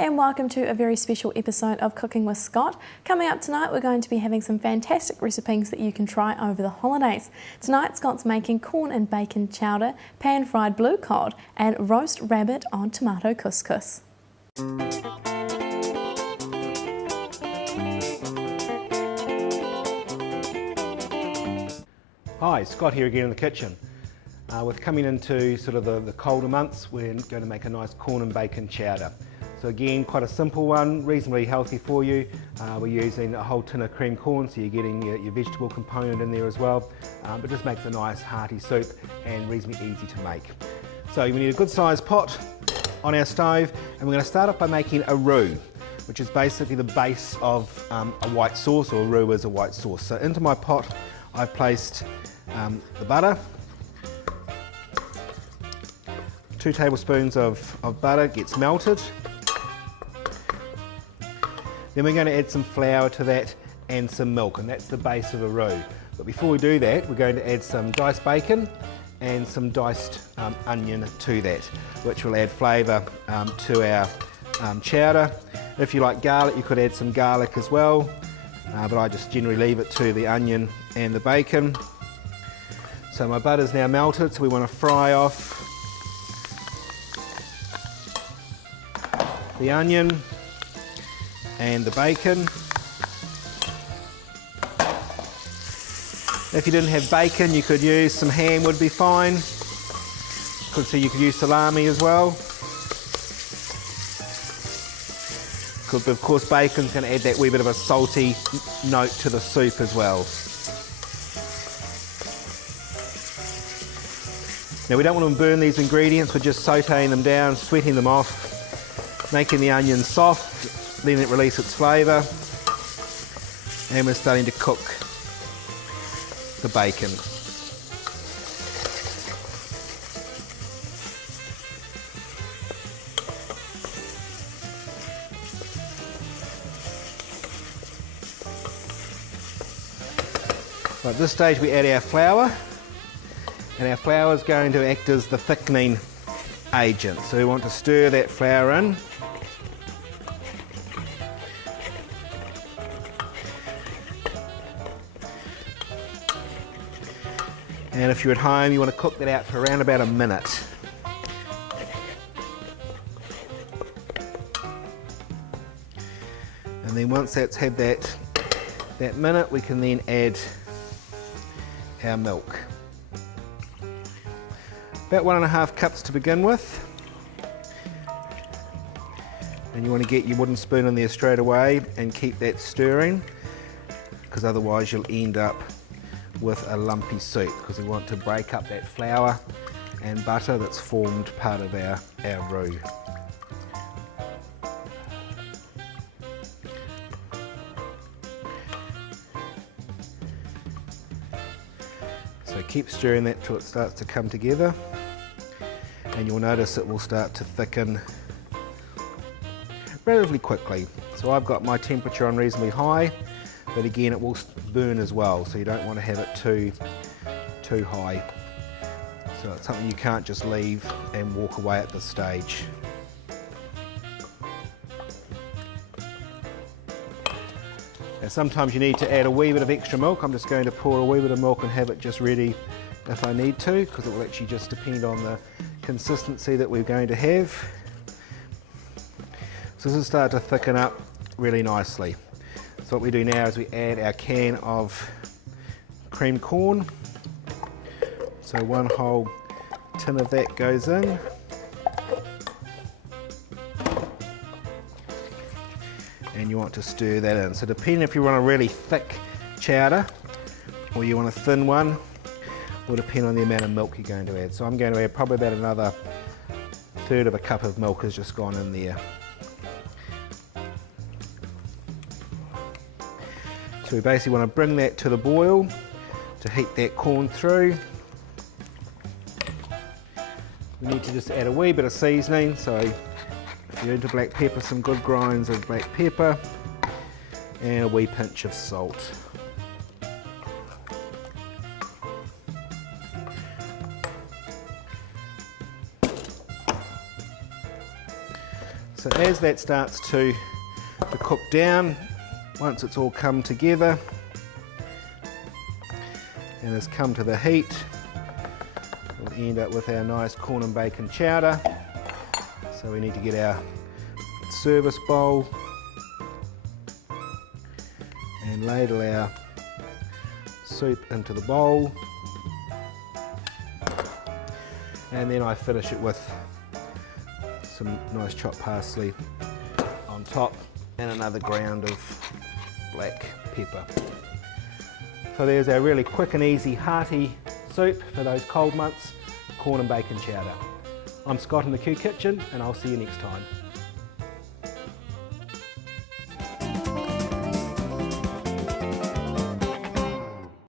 and welcome to a very special episode of Cooking with Scott. Coming up tonight, we're going to be having some fantastic recipes that you can try over the holidays. Tonight, Scott's making corn and bacon chowder, pan-fried blue cod, and roast rabbit on tomato couscous. Hi, Scott here again in the kitchen. With coming into sort of the colder months, we're going to make a nice corn and bacon chowder. So again, quite a simple one, reasonably healthy for you. We're using a whole tin of cream corn, so you're getting your vegetable component in there as well. But just makes a nice hearty soup and reasonably easy to make. So we need a good sized pot on our stove, and we're going to start off by making a roux, which is basically the base of a white sauce, or a roux is a white sauce. So into my pot, I've placed the butter, 2 tablespoons of butter gets melted. Then we're going to add some flour to that and some milk, and that's the base of a roux. But before we do that, we're going to add some diced bacon and some diced onion to that, which will add flavour to our chowder. If you like garlic, you could add some garlic as well, but I just generally leave it to the onion and the bacon. So my butter's now melted, so we want to fry off the onion and the bacon. If you didn't have bacon, you could use some ham, would be fine. Could see you could use salami as well. Of course, bacon's going to add that wee bit of a salty note to the soup as well. Now we don't want to burn these ingredients, we're just sautéing them down, sweating them off, making the onion soft, letting it release its flavour, and we're starting to cook the bacon. At this stage we add our flour, and our flour is going to act as the thickening agent. So we want to stir that flour in. And if you're at home, you want to cook that out for around about a minute. And then once that's had that minute, we can then add our milk. About 1.5 cups to begin with. And you want to get your wooden spoon in there straight away and keep that stirring, because otherwise you'll end up with a lumpy soup, because we want to break up that flour and butter that's formed part of our roux. So keep stirring that till it starts to come together, and you'll notice it will start to thicken relatively quickly. So I've got my temperature on reasonably high, but again it will burn as well, so you don't want to have it too high. So it's something you can't just leave and walk away at this stage. Now sometimes you need to add a wee bit of extra milk. I'm just going to pour a wee bit of milk and have it just ready if I need to, because it will actually just depend on the consistency that we're going to have. So this will start to thicken up really nicely. So what we do now is we add our can of cream corn. So 1 whole tin of that goes in. And you want to stir that in. So depending if you want a really thick chowder or you want a thin one, will depend on the amount of milk you're going to add. So I'm going to add probably about another 1/3 of a cup of milk has just gone in there. So we basically want to bring that to the boil to heat that corn through. We need to just add a wee bit of seasoning, so if you're into black pepper, some good grinds of black pepper and a wee pinch of salt. So as that starts to cook down, once it's all come together and has come to the heat, we'll end up with our nice corn and bacon chowder. So we need to get our service bowl and ladle our soup into the bowl, and then I finish it with some nice chopped parsley on top and another ground of black pepper. So there's our really quick and easy hearty soup for those cold months, corn and bacon chowder. I'm Scott in the Q Kitchen, and I'll see you next time.